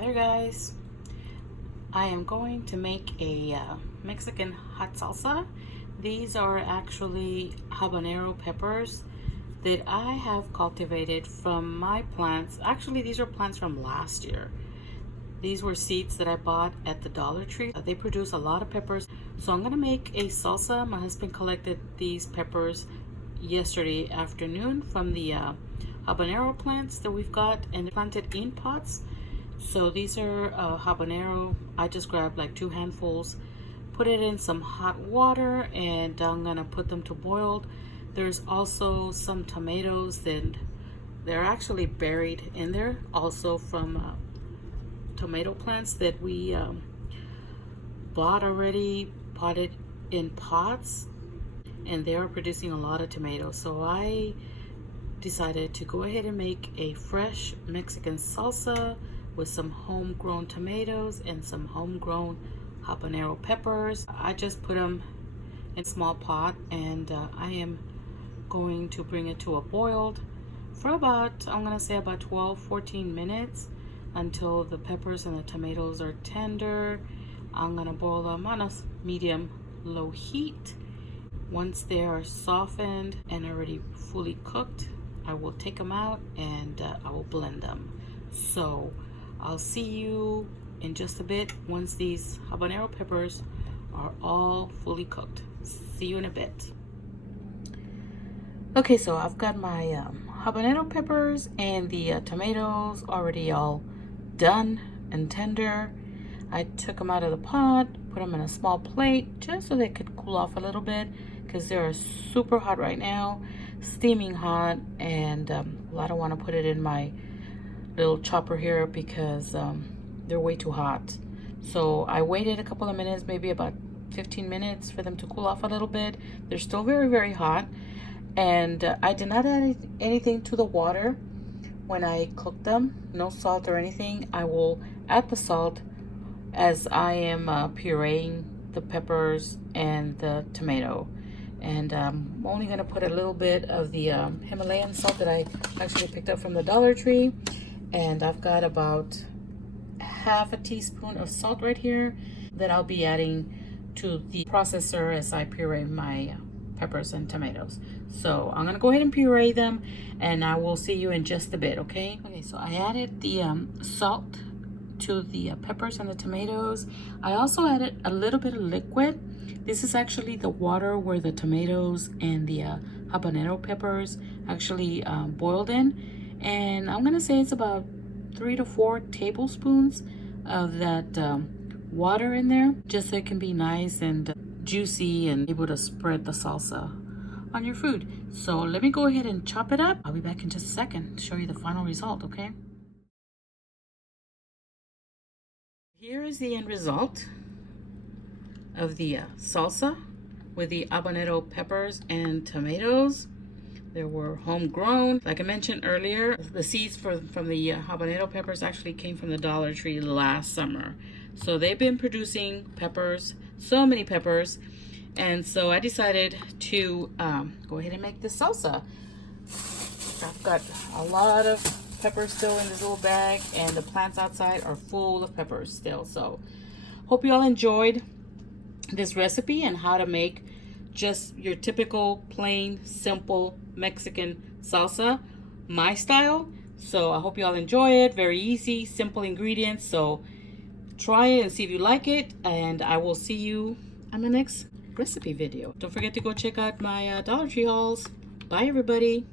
Hi there guys, I am going to make a Mexican hot salsa. These are actually habanero peppers that I have cultivated from my plants. Actually, these are plants from last year. These were seeds that I bought at the Dollar Tree. They produce a lot of peppers. So I'm gonna make a salsa. My husband collected these peppers yesterday afternoon from the habanero plants that we've got and planted in pots. So these are habanero. I just grabbed like 2 handfuls, put it in some hot water, and I'm gonna put them to boil. There's also some tomatoes that they're actually buried in there, also from tomato plants that we bought already, potted in pots, and they are producing a lot of tomatoes. So I decided to go ahead and make a fresh Mexican salsa with some homegrown tomatoes and some homegrown habanero peppers. I just put them in a small pot, and I am going to bring it to a boil for about, I'm gonna say about 12-14 minutes until the peppers and the tomatoes are tender. I'm gonna boil them on a medium low heat. Once they are softened and already fully cooked, I will take them out and I will blend them. So I'll see you in just a bit once these habanero peppers are all fully cooked. See you in a bit. Okay, so I've got my habanero peppers and the tomatoes already all done and tender. I took them out of the pot, put them in a small plate just so they could cool off a little bit because they're super hot right now, steaming hot, and I don't want to put it in my little chopper here because they're way too hot. So I waited a couple of minutes, maybe about 15 minutes for them to cool off a little bit. They're still very hot, and I did not add anything to the water when I cooked them. No salt or anything. I will add the salt as I am pureeing the peppers and the tomato. And I'm only going to put a little bit of the Himalayan salt that I actually picked up from the Dollar Tree. And I've got about half a teaspoon of salt right here that I'll be adding to the processor as I puree my peppers and tomatoes. So I'm going to go ahead and puree them, and I will see you in just a bit, okay? Okay, so I added the salt to the peppers and the tomatoes. I also added a little bit of liquid. This is actually the water where the tomatoes and the habanero peppers actually boiled in. And I'm gonna say it's about 3 to 4 tablespoons of that water in there, just so it can be nice and juicy and able to spread the salsa on your food. So let me go ahead and chop it up. I'll be back in just a second to show you the final result, okay? Here is the end result of the salsa with the habanero peppers and tomatoes. They were homegrown. Like I mentioned earlier, the seeds from the habanero peppers actually came from the Dollar Tree last summer. So they've been producing peppers, so many peppers. And so I decided to go ahead and make this salsa. I've got a lot of peppers still in this little bag, and the plants outside are full of peppers still. So hope you all enjoyed this recipe and how to make just your typical plain simple Mexican salsa, my style. So I hope you all enjoy it. Very easy, simple ingredients. So try it and see if you like it, and I will see you on the next recipe video. Don't forget to go check out my Dollar Tree hauls. Bye everybody.